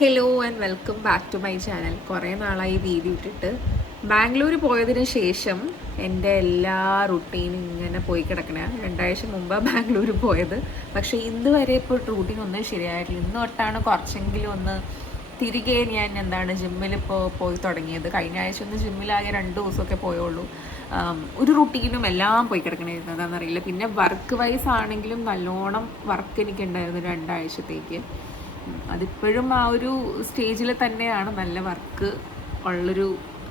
Hello and welcome back to my channel. കുറേ നാളായി video ഇട്ടിട്ട്. ബാംഗ്ലൂർ പോയതിന് ശേഷം എൻ്റെ എല്ലാ റുട്ടീനും ഇങ്ങനെ പോയി കിടക്കണേ. 2 ആഴ്ച മുമ്പാണ് ബാംഗ്ലൂർ പോയത്. പക്ഷേ ഇന്ന് വരെ ഇപ്പോൾ റൂട്ടീൻ ഒന്നും ശരിയായിട്ടില്ല. ഇന്ന് തൊട്ടാണ് കുറച്ചെങ്കിലും ഒന്ന് തിരികെ ഞാൻ ജിമ്മിൽ പോയി തുടങ്ങിയത്. കഴിഞ്ഞ ആഴ്ച ഒന്ന് ജിമ്മിലാകെ 2 ദിവസമൊക്കെ പോയുള്ളൂ. ഒരു റുട്ടീനും എല്ലാം പോയി കിടക്കണമായിരുന്നു. അതാണെന്നറിയില്ല. പിന്നെ വർക്ക് വൈസ് ആണെങ്കിലും നല്ലോണം വർക്ക് എനിക്കുണ്ടായിരുന്നു 2 ആഴ്ചത്തേക്ക്. അതിപ്പോഴും ആ ഒരു സ്റ്റേജിൽ തന്നെയാണ്. നല്ല വർക്ക് ഉള്ളൊരു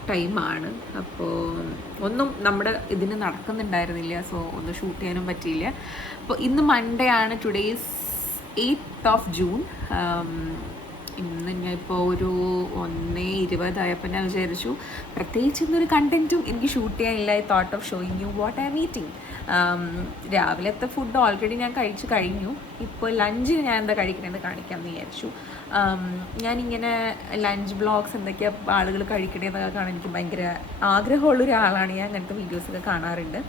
ടൈമാണ്. അപ്പോൾ ഒന്നും നമ്മുടെ ഇതിന് നടക്കുന്നുണ്ടായിരുന്നില്ല. സോ ഒന്ന് ഷൂട്ട് ചെയ്യാനും പറ്റിയില്ല. അപ്പോൾ ഇന്ന് മൺഡേ ആണ്. Today is 8th June. ഇന്ന് ഞാൻ ഇപ്പോൾ ഒരു 1:20 ഞാൻ വിചാരിച്ചു പ്രത്യേകിച്ച് ഇന്നൊരു കണ്ടൻറ്റും എനിക്ക് ഷൂട്ട് ചെയ്യാനില്ല. I thought of showing you what I am eating. രാവിലത്തെ ഫുഡ് ഓൾറെഡി ഞാൻ കഴിച്ചു കഴിഞ്ഞു. ഇപ്പോൾ ലഞ്ചിന് ഞാൻ എന്താ കഴിക്കണമെന്ന് കാണിക്കാമെന്ന് വിചാരിച്ചു. ഞാനിങ്ങനെ ലഞ്ച് ബ്ലോഗ്സ് എന്തൊക്കെയാണ് ആളുകൾ കഴിക്കണേന്നൊക്കെ കാണാൻ എനിക്ക് ഭയങ്കര ആഗ്രഹമുള്ളൊരാളാണ്. ഞാൻ അങ്ങനത്തെ വീഡിയോസൊക്കെ കാണാറുണ്ട്.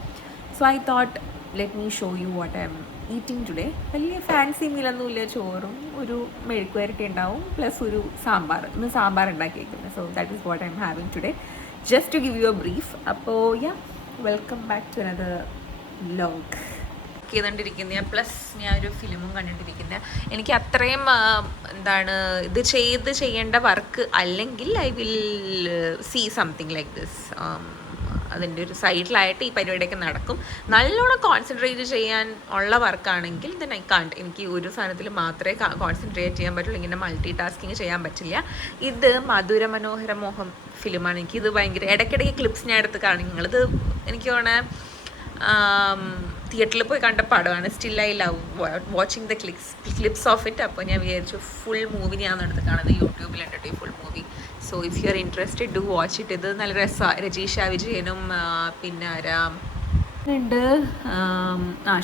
So I thought let me show you what I am eating today. വലിയ ഫാൻസി മീലൊന്നുമില്ല. ചോറും ഒരു മെഴുക്കുവരട്ടി ഉണ്ടാവും, പ്ലസ് ഒരു സാമ്പാർ. ഇന്ന് സാമ്പാർ ഉണ്ടാക്കിയേക്കുന്നത്. So that is what I am having today, just to give you a brief. അപ്പോൾ welcome back to another vlog. ചെയ്തുകൊണ്ടിരിക്കുന്ന പ്ലസ് ഞാൻ ഒരു ഫിലിമും കണ്ടിട്ടിരിക്കുന്ന. എനിക്ക് അത്രയും ഇത് ചെയ്യേണ്ട വർക്ക് അല്ലെങ്കിൽ I will see something like this. അതിൻ്റെ ഒരു സൈഡിലായിട്ട് ഈ പരിപാടിയൊക്കെ നടക്കും. നല്ലോണം കോൺസെൻട്രേറ്റ് ചെയ്യാൻ ഉള്ള വർക്കാണെങ്കിൽ ദെൻ ഐ കാണ്ട്. എനിക്ക് ഒരു സാധനത്തിൽ മാത്രമേ കോൺസെൻട്രേറ്റ് ചെയ്യാൻ പറ്റുള്ളൂ. ഇങ്ങനെ മൾട്ടി ടാസ്കിങ് ചെയ്യാൻ പറ്റില്ല. ഇത് മധുര മനോഹര മോഹം ഫിലിമാണ്. എനിക്കിത് ഭയങ്കര ഇടയ്ക്കിടയ്ക്ക് ക്ലിപ്സ് ഞാൻ എടുത്ത് കാണും. നിങ്ങളിത് എനിക്ക് തോന്നുന്നത് തിയേറ്ററിൽ പോയി കണ്ട പടമാണ്. Still I love watching the clips of it. അപ്പോൾ ഞാൻ വിചാരിച്ചു ഫുൾ മൂവി ഞാൻ എടുത്ത് കാണുന്നത്. യൂട്യൂബിലുണ്ട് ഈ full movie. So if you are interested do watch it. ഇത് നല്ല രസമാണ്. രജീഷ വിജയനും പിന്നെ ഉണ്ട്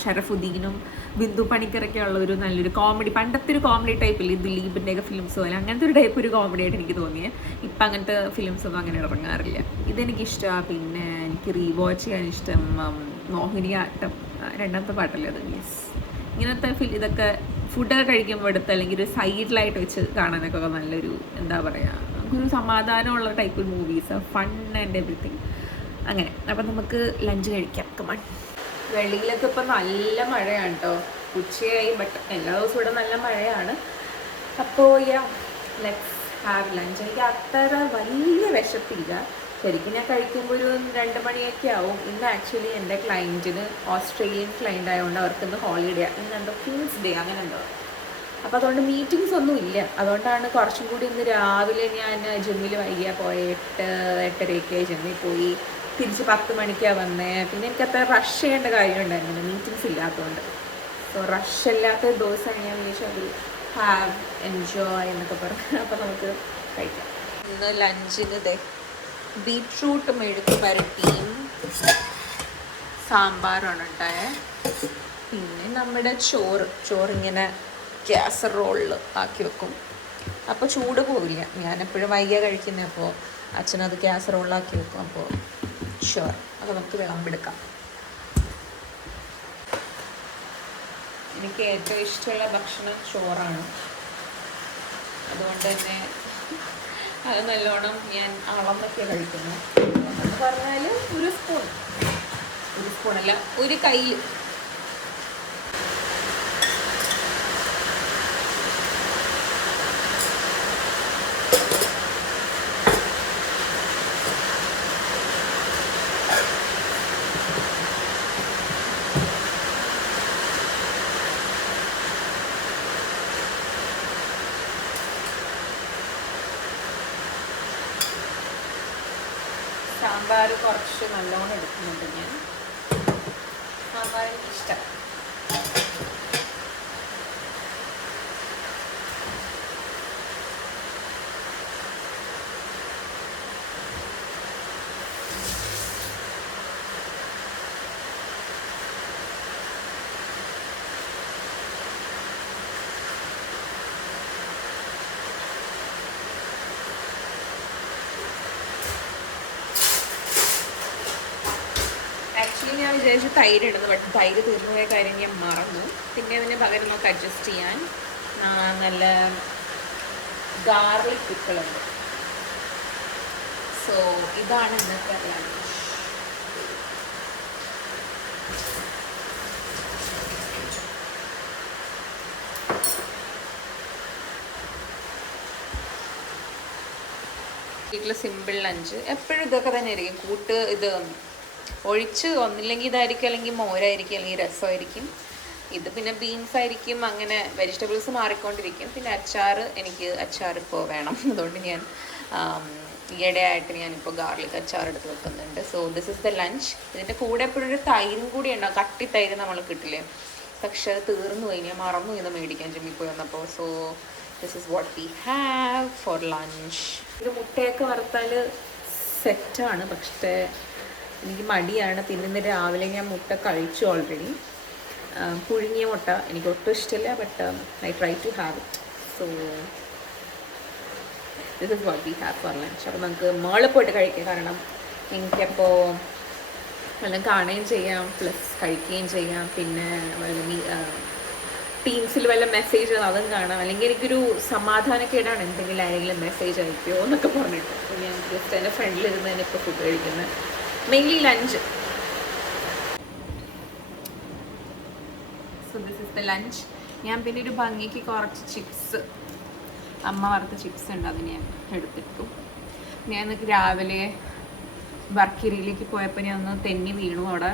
ഷറഫുദ്ദീനും ബിന്ദു പണിക്കരൊക്കെ ഉള്ള ഒരു നല്ലൊരു കോമഡി. പണ്ടത്തെ ഒരു കോമഡി ടൈപ്പിൽ ദിലീപിൻ്റെയൊക്കെ ഫിലിംസ് പോലെ അങ്ങനത്തെ ഒരു ടൈപ്പ് ഒരു കോമഡി ആയിട്ട് എനിക്ക് തോന്നിയത്. ഇപ്പം അങ്ങനത്തെ ഫിലിംസൊന്നും അങ്ങനെ ഇറങ്ങാറില്ല. ഇതെനിക്കിഷ്ടമാണ്. പിന്നെ എനിക്ക് റീവാച്ച് ചെയ്യാൻ ഇഷ്ടം മോഹിനിയാട്ടം 2ാമത്തെ പാട്ടല്ലേ അത്. യെസ്, ഇങ്ങനത്തെ ഇതൊക്കെ ഫുഡൊക്കെ കഴിക്കുമ്പോൾ എടുത്ത് അല്ലെങ്കിൽ ഒരു സൈഡിലായിട്ട് വെച്ച് കാണാനൊക്കെ നല്ലൊരു എന്താ പറയുക, നമുക്കൊരു സമാധാനമുള്ള type movies, fun and everything. അങ്ങനെ. അപ്പം നമുക്ക് ലഞ്ച് കഴിക്കാം. കമാൺ. വെളിയിലൊക്കെ ഇപ്പം നല്ല മഴയാണ് കേട്ടോ. ഉച്ചയായി, ബട്ട് എല്ലാ ദിവസവും ഇവിടെ നല്ല മഴയാണ്. അപ്പോൾ ലെറ്റ്സ് ഹാവ് ലഞ്ച്. എനിക്ക് അത്ര വലിയ വിശപ്പില്ല. ശരിക്കും ഞാൻ കഴിക്കുമ്പോൾ ഒരു 2 മണിയൊക്കെ ആവും. ഇന്ന് ആക്ച്വലി എൻ്റെ ക്ലയൻറ്റിന് ഓസ്ട്രേലിയൻ ക്ലയൻ്റ് ആയതുകൊണ്ട് അവർക്കിന്ന് ഹോളിഡേ. ഇന്നെന്തോ കിങ്സ് ഡേ അങ്ങനെ എന്തോ. അപ്പോൾ അതുകൊണ്ട് മീറ്റിങ്സ് ഒന്നും ഇല്ല. അതുകൊണ്ടാണ് കുറച്ചും കൂടി ഇന്ന് രാവിലെ ഞാൻ ജിമ്മിൽ വൈകിയാണ് പോയത്. 8:30 ജിമ്മിൽ പോയി. തിരിച്ച് 10 മണിക്കാണ് വന്നത്. പിന്നെ എനിക്കത്ര റഷ് ചെയ്യേണ്ട കാര്യം ഉണ്ടായിരുന്നില്ല, മീറ്റിങ്സ് ഇല്ലാത്തതുകൊണ്ട്. സോ റഷ് ഇല്ലാത്ത ദിവസം ഞാൻ വിചാരിച്ചു ഹാവ് എൻജോയ് എന്നൊക്കെ പറഞ്ഞു. അപ്പോൾ നമുക്ക് കഴിക്കാം. ഇന്ന് ലഞ്ചിന് ബീട്രൂട്ട് മെഴുക്ക് പുരട്ടിയും സാമ്പാറാണ് ഉണ്ടായത്. പിന്നെ നമ്മുടെ ചോറിങ്ങനെ കാസറോളിൽ ആക്കി വെക്കും. അപ്പോൾ ചൂട് പോവില്ല. ഞാനെപ്പോഴും വൈകിയാണ് കഴിക്കുന്നത്. അപ്പോൾ അച്ഛനത് കാസറോളിലാക്കി വെക്കും. അപ്പോൾ ഷുവർ അത് നമുക്ക് വിളമ്പെടുക്കാം. എനിക്ക് ഏറ്റവും ഇഷ്ടമുള്ള ഭക്ഷണം ചോറാണ്. അതുകൊണ്ട് തന്നെ അത് നല്ലോണം ഞാൻ അളന്നൊക്കെ കഴിക്കുന്നു. എന്ന് പറഞ്ഞാൽ ഒരു സ്പൂണല്ല, ഒരു കയ്യിൽ. സാമ്പാർ കുറച്ച് നല്ലോണം എടുക്കുന്നുണ്ട് ഞാൻ. സാമ്പാർ എനിക്കിഷ്ടം. ഞാൻ വിചാരിച്ചു തൈര് ഇടുന്നു, ബട്ട് തൈര് തീർന്നു പോയ കാര്യം ഞാൻ മറന്നു. പിന്നെ അതിന് പകരം നമുക്ക് അഡ്ജസ്റ്റ് ചെയ്യാൻ നല്ല ഗാർലിക് പിക്കിളുണ്ട്. സോ ഇതാണ് ഇന്നത്തെ ലഞ്ച്. വീട്ടിൽ സിമ്പിൾ ലഞ്ച് എപ്പോഴും ഇതൊക്കെ തന്നെ ആയിരിക്കും. കൂട്ട് ഇത് ഒഴിച്ച് ഒന്നില്ലെങ്കിൽ ഇതായിരിക്കും, അല്ലെങ്കിൽ മോരായിരിക്കും, അല്ലെങ്കിൽ രസമായിരിക്കും. ഇത് പിന്നെ ബീൻസ് ആയിരിക്കും. അങ്ങനെ വെജിറ്റബിൾസ് മാറിക്കൊണ്ടിരിക്കും. പിന്നെ എനിക്ക് അച്ചാർ ഇപ്പോൾ വേണം. അതുകൊണ്ട് ഞാൻ ഈയിടെയായിട്ട് ഞാനിപ്പോൾ ഗാർലിക് അച്ചാർ എടുത്ത് വെക്കുന്നുണ്ട്. So this is the lunch. ഇതിൻ്റെ കൂടെ എപ്പോഴും ഒരു തൈരും കൂടി ഉണ്ടാവും. കട്ടി തൈര് നമ്മൾ കിട്ടില്ലേ, പക്ഷെ അത് തീർന്നു പോയി. ഞാൻ മറന്നു ഇന്ന് മേടിക്കാൻ ജിമ്മിൽ വന്നപ്പോൾ. So this is what we have for lunch. ഇത് മുട്ടയൊക്കെ വറുത്താൽ സെറ്റാണ്, പക്ഷേ എനിക്ക് മടിയാണ്. പിന്നെ ഇന്ന് രാവിലെ ഞാൻ മുട്ട കഴിച്ചു ഓൾറെഡി. പുഴുങ്ങിയ മുട്ട എനിക്ക് ഒട്ടും ഇഷ്ടമില്ല, but I try to have it. So this is what we have for lunch. അപ്പോൾ നമുക്ക് മേളിൽ പോയിട്ട് കഴിക്കാം. കാരണം എനിക്കപ്പോൾ വല്ലതും കാണുകയും ചെയ്യാം, പ്ലസ് കഴിക്കുകയും ചെയ്യാം. പിന്നെ ടീംസിൽ വല്ല മെസ്സേജ് അതും കാണാം. അല്ലെങ്കിൽ എനിക്കൊരു സമാധാനക്കേടാണ് എന്തെങ്കിലും ആരെങ്കിലും മെസ്സേജ് അയക്കുമോ എന്നൊക്കെ പറഞ്ഞിട്ട്. അപ്പോൾ ഞാൻ ജസ്റ്റ് എൻ്റെ ഫ്രണ്ടിലിരുന്ന് തന്നെ ഇപ്പോൾ ഫുഡ് കഴിക്കുന്നത്. Mainly lunch. So this is the lunch. ഞാൻ പിന്നെ ഒരു ഭംഗിക്ക് കുറച്ച് ചിപ്സ്, അമ്മ വറുത്ത ചിപ്സ് ഉണ്ട്, അത് ഞാൻ എടുത്തിട്ടു. ഞാൻ രാവിലെ വർക്കിരിയിലേക്ക് പോയപ്പോൾ ഞാൻ ഒന്ന് തെന്നി വീണു അവിടെ.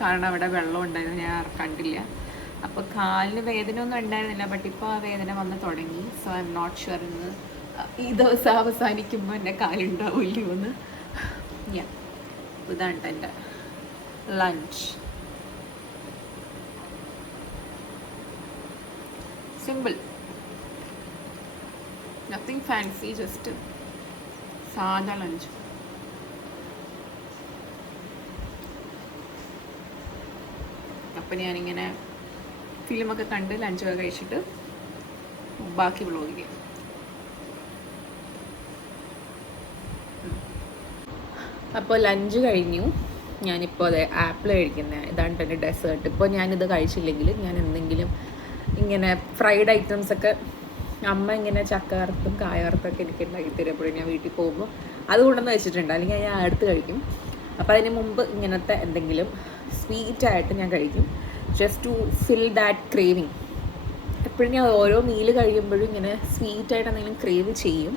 കാരണം അവിടെ വെള്ളം ഉണ്ടായിരുന്നു, ഞാൻ കണ്ടില്ല. അപ്പോൾ കാലിന് വേദന ഒന്നും ഉണ്ടായിരുന്നില്ല, ബട്ട് ഇപ്പോൾ ആ വേദന വന്ന് തുടങ്ങി. So I am not sure ഇന്ന് ഈ ദിവസം അവസാനിക്കുമ്പോൾ എൻ്റെ കാലുണ്ടാവില്ലയോ എന്ന്. ഇതാണ് എൻ്റെ lunch. Simple, nothing fancy, just സാധാ ലഞ്ച്. അപ്പം ഞാനിങ്ങനെ ഫിലിമൊക്കെ കണ്ട് ലഞ്ചൊക്കെ കഴിച്ചിട്ട് ബാക്കി വ്ളോഗ് ചെയ്യാം. അപ്പോൾ ലഞ്ച് കഴിഞ്ഞു. ഞാനിപ്പോൾ അതെ ആപ്പിൾ കഴിക്കുന്നത്. ഇതാണ് എൻ്റെ ഡെസേർട്ട്. ഇപ്പോൾ ഞാനിത് കഴിച്ചില്ലെങ്കിൽ ഞാൻ എന്തെങ്കിലും ഇങ്ങനെ ഫ്രൈഡ് ഐറ്റംസൊക്കെ അമ്മ ഇങ്ങനെ ചക്ക വറുത്തും കായ വറുത്തൊക്കെ എനിക്ക് ഉണ്ടാക്കി തരുമ്പോഴും ഞാൻ വീട്ടിൽ പോകുമ്പോൾ അതുകൊണ്ടൊന്ന് വെച്ചിട്ടുണ്ട്, അല്ലെങ്കിൽ ഞാൻ അടുത്ത് കഴിക്കും. അപ്പോൾ അതിന് മുമ്പ് ഇങ്ങനത്തെ എന്തെങ്കിലും സ്വീറ്റായിട്ട് ഞാൻ കഴിക്കും, just to fill that craving. എപ്പോഴും ഞാൻ ഓരോ മീല് കഴിയുമ്പോഴും ഇങ്ങനെ സ്വീറ്റായിട്ട് എന്തെങ്കിലും ക്രേവ് ചെയ്യും.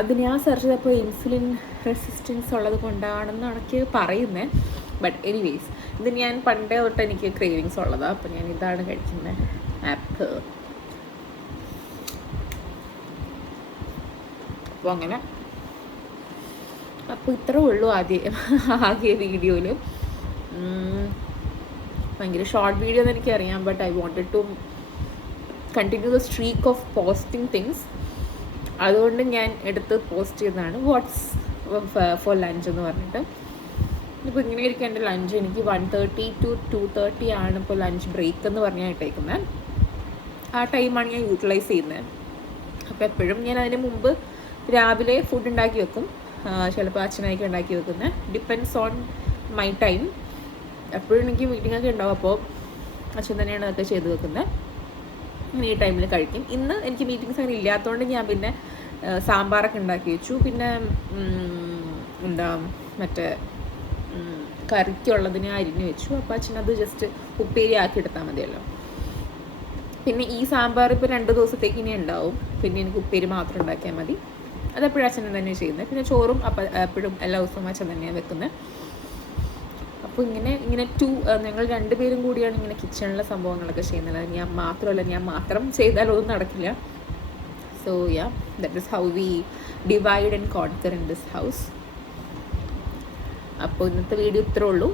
അത് ഞാൻ സെർച്ച് ചെയ്തപ്പോൾ ഇൻസുലിൻ റെസിസ്റ്റൻസ് ഉള്ളത് കൊണ്ടാണെന്നാണ് എനിക്ക് പറയുന്നത്. ബട്ട് എനിവേസ് ഇത് ഞാൻ പണ്ടേ തൊട്ട് എനിക്ക് ക്രേവിങ്സ് ഉള്ളതാണ്. അപ്പോൾ ഞാൻ ഇതാണ് കഴിക്കുന്നത്, ആപ്പിൾ. അപ്പോൾ അങ്ങനെ, അപ്പോൾ ഇത്രേ ഉള്ളൂ ആകെ വീഡിയോയിൽ. ഭയങ്കര ഷോർട്ട് വീഡിയോ എന്ന് എനിക്കറിയാം, but I wanted to continue the streak of posting things. അതുകൊണ്ട് ഞാൻ എടുത്ത് പോസ്റ്റ് ചെയ്തതാണ് വാട്ട്സ് ഫോർ ലഞ്ച് എന്ന് പറഞ്ഞിട്ട്. ഇപ്പോൾ ഇങ്ങനെ ഇരിക്കും എൻ്റെ ലഞ്ച്. എനിക്ക് 1:30 to 2:30 ആണ് ഇപ്പോൾ ലഞ്ച് ബ്രേക്ക് എന്ന് പറഞ്ഞാൽ ഇട്ടേക്കുന്നത്. ആ ടൈമാണ് ഞാൻ യൂട്ടിലൈസ് ചെയ്യുന്നത്. അപ്പോൾ എപ്പോഴും ഞാൻ അതിന് മുമ്പ് രാവിലെ ഫുഡ് ഉണ്ടാക്കി വെക്കും, ചിലപ്പോൾ അച്ഛനായിരിക്കും ഉണ്ടാക്കി വെക്കുന്നത്. Depends on my time. എപ്പോഴും എനിക്ക് മീറ്റിങ്ങൊക്കെ ഉണ്ടാവും, അപ്പോൾ അച്ഛൻ തന്നെയാണ് അതൊക്കെ ചെയ്ത് വെക്കുന്നത്. ഈ ടൈമിൽ കഴിക്കും. ഇന്ന് എനിക്ക് മീറ്റിങ്സ് അങ്ങനെ ഇല്ലാത്തതുകൊണ്ട് ഞാൻ പിന്നെ സാമ്പാറൊക്കെ ഉണ്ടാക്കി വെച്ചു. പിന്നെ മറ്റേ കറിക്കുള്ളതിന് അരിഞ്ഞു വെച്ചു. അപ്പോൾ അച്ഛനത് ജസ്റ്റ് ഉപ്പേരി ആക്കി എടുത്താൽ മതിയല്ലോ. പിന്നെ ഈ സാമ്പാർ ഇപ്പോൾ 2 ദിവസത്തേക്ക് ഇനി ഉണ്ടാവും. പിന്നെ എനിക്ക് ഉപ്പേരി മാത്രം ഉണ്ടാക്കിയാൽ മതി. അതെപ്പോഴും അച്ഛൻ തന്നെ ചെയ്യുന്നത്. പിന്നെ ചോറും എപ്പോഴും എല്ലാ ദിവസവും അച്ഛൻ തന്നെയാണ് വെക്കുന്നത്. അപ്പോൾ ഇങ്ങനെ ഞങ്ങൾ 2 പേരും കൂടിയാണ് ഇങ്ങനെ കിച്ചണിലെ സംഭവങ്ങളൊക്കെ ചെയ്യുന്നത്. ഞാൻ മാത്രം ചെയ്താലൊന്നും നടക്കില്ല. So that is how we divide and conquer in this house. അപ്പോൾ ഇന്നത്തെ വീഡിയോ ഇത്രേ ഉള്ളൂ.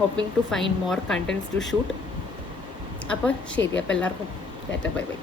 Hoping to find more contents to shoot. അപ്പോൾ ശരി, അപ്പോൾ എല്ലാവർക്കും ടാറ്റാ, ബൈ ബൈ.